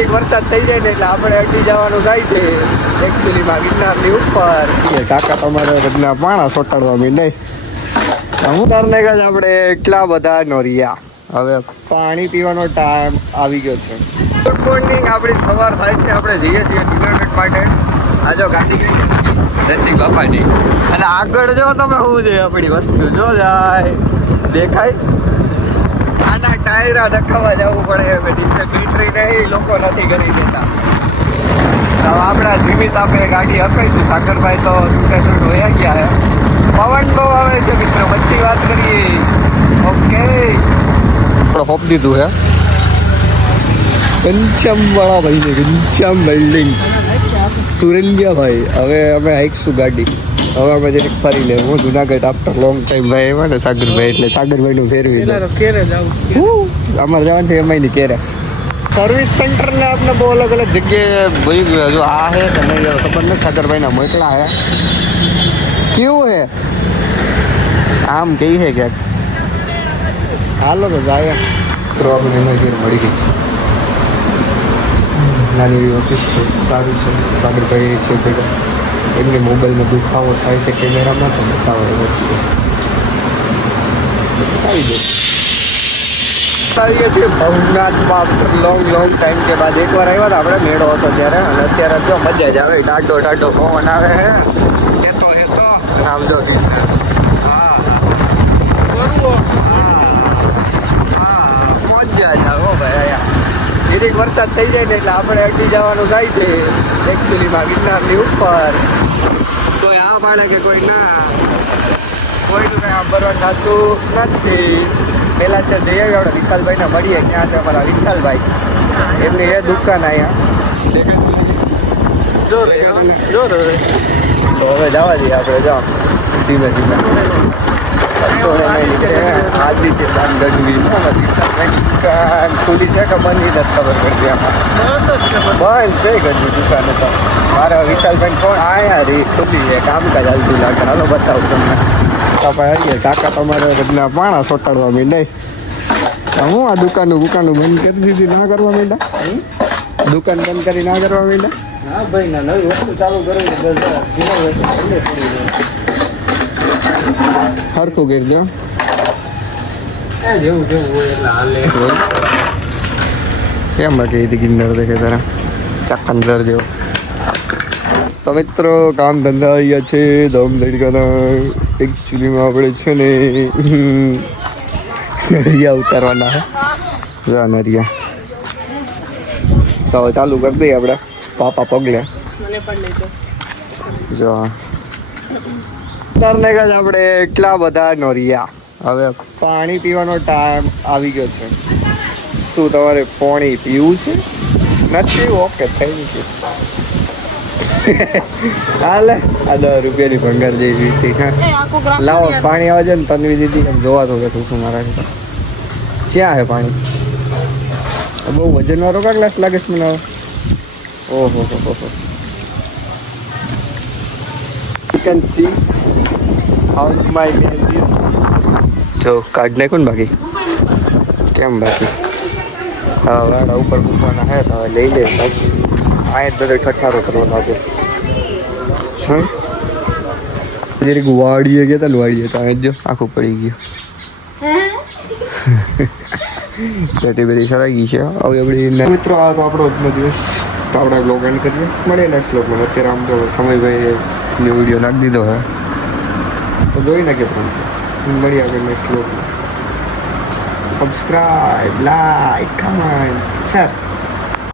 એક વરસાદ થઈ જાય ને એટલે આપણે અડી જવાનું થાય છે એકચ્યુઅલીમાં ગિરનારની ઉપર. કાકા તમારે રગના પાણા સોટાડવા માંડે. હું તારને કહે આપણે એટલા બધા નોરિયા. હવે પાણી પીવાનો ટાઈમ આવી ગયો છે. Good morning. આપણી સવાર થાય છે, આપણે જઈએ છીએ ડિનર માટે. આ જો ગાડી ગઈ રચી બાપાની. અને આગળ જો તમે શું છે આપણી વસ્તુ જો જાય દેખાય. આના ટાયરા નખાવા જવું પડે. નીચે બેટરી નહીં, લોકો નથી કરી દેતા. તો આપણા જીવિત આપણે ગાડી હકાઈશું. સાગરભાઈ તો છૂટે છૂટ વયા ગયા હે. પવન બહુ આવે છે મિત્રો. પછી વાત કરીએ. ઓકે, આપણે હોપ દીધું હે ઘનશ્યામ વાળા ભાઈ ને. ઘનશ્યામ બિલ્ડિંગ્સ સુરેન્દ્રભાઈ. હવે અમે હાઈકશું ગાડી. હવે અમે જરીક ફરી લેવું. હું જુનાગઢ આફ્ટર લોંગ ટાઈમ ભાઈ આવ્યા ને સાગરભાઈ, એટલે સાગરભાઈનું ફેરવી અમારે જવાનું છે એમાંય કેરે. સર્વિસ સેન્ટરને આપણે બહુ અલગ અલગ જગ્યાએ ભઈ ગયો. જો આ હે કે નહીં ખબર નથી. સાગરભાઈના મોકલા હે. કેવું હે આમ કઈ હે ક્યાંક. હાલો તો જાય તો આપણે એના ઘેર મળી ગઈ છે. નાની એવી ઓફિસ છે, સારું છે. સાગરભાઈ છે ભેગા. એમને મોબાઈલમાં દુખાવો થાય છે કેમેરામાં, તો બતાવો પછી બતાવી દે. આવીએ છીએ ભવનાથમાં આફ્ટર લોંગ ટાઈમ કે બાદ. એકવાર આવ્યા હતા આપણે, મેળો હતો ત્યારે. અને અત્યારે જો મજા જ આવે. ટાઢો પવન આવે હે. હેતો નામ જો હા મજા જ આવે હો ભાઈ. ધીરેક વરસાદ થઈ જાય ને એટલે આપણે અડી જવાનું થાય છે એકચ્યુઅલીમાં ગિરનારની ઉપર. કોઈ આ પાડે કે કોઈ ના, કોઈનું કંઈ સાંભળવા થતું નથી. પહેલાં તો જઈએ આપણે વિશાલભાઈને મળીએ. ક્યાં છે અમારા વિશાલભાઈ? એમની એ દુકાન અહીંયા જો રે. તો હવે જવા દઈએ આપણે. જાઓ ધીમે આદિત્ય દાન ગઢવી વિશાલભાઈની દુકાન ખુલી છે કે બંધ નથી ખબર પડતી. આમાં બંધ છે ગઢવી દુકાન. તો મારા વિશાલભાઈ કોણ આયા રે ખુલી છે, કામકાજ હાલતું લાગે. હાલો બતાવું તમને. આવીએ કાકા તમારે રગના પાણા સોટાડવા માંડે. હું આ દુકાનું બંધ કરી દીધી. ના કરવા માંડ્યા દુકાન બંધ કરી ના કરવા માંડ્યા. હા ભાઈ ના નવી વસ્તુ ચાલુ કરવી હરખું કરી દો. જેવું હોય એટલે હાલે. કેમ બાકી હતી ગિરનાર દેખે તારા ચક્કંદર જેવો. તો મિત્રો કામ ધંધા અહીંયા છે દમ ધડકાના. એકચ્યુઅલીમાં આપણે છે ને નરિયા ઉતારવાના હે. જા નરિયા તો ચાલુ કરી દઈએ આપણે. પાપા પગલે જો તારને કહે આપણે એટલા બધા નોરિયા. હવે પાણી પીવાનો ટાઈમ આવી ગયો છે. શું તમારે પાણી પીવું છે? નથી? ઓકે થઈ ગયું. હાલે આ 10 રૂપિયાની ભંગાર જેવી હતી. હા લાવો પાણી આવે છે ને તનવી દીધી એમ જોવા તો કે શું મારા ક્યાં હે પાણી? બહુ વજનવાળો કા ગ્લાસ લાગે છે મને. ઓહો you can see how is my memories. જો કાર્ડ નાખું ને બાકી કેમ બાકી હા વાડા ઉપર મૂકવાના હે તો હવે લઈ લે. બાકી આ બધો ઠઠારો કરવાનો હતો. જરીક વાડીએ ગયા હતા ને વાડીએ તો જો આખું પડી ગયું. ખેતી બધી સરાઈ ગઈ છે. હવે આપણે મિત્રો આ તો આપણો આજનો દિવસ. તો આપણે બ્લોગ એન્ડ કરીએ. મળીએ નેક્સ્ટ બ્લોગમાં. અત્યારે આમ તો સમયભાઈ વિડીયો નાખી દીધો હે તો જોઈ નાખીએ. પરંતુ મળીએ આપણે નેક્સ્ટ બ્લોગમાં. Subscribe, like, comment, share.